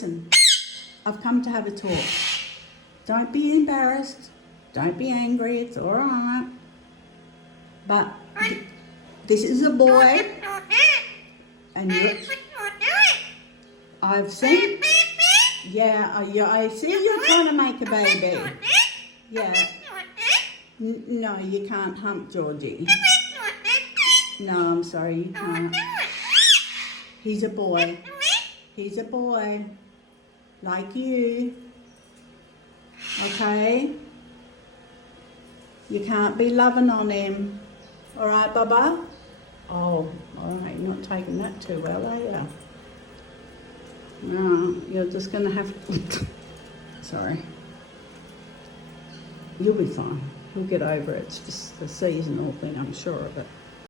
Listen, I've come to have a talk. Don't be embarrassed. Don't be angry. It's all right. But this is a boy, and I've seen. Yeah, I see you're trying to make a baby. Yeah. No, you can't hump Georgie. No, I'm sorry, you can't. He's a boy. He's a boy. Like you. Okay? You can't be loving on him. Alright, Bubba? Oh, alright, you're not taking that too well, are you? No, you're just going to have to... Sorry. You'll be fine. You'll get over it. It's just a seasonal thing, I'm sure of it.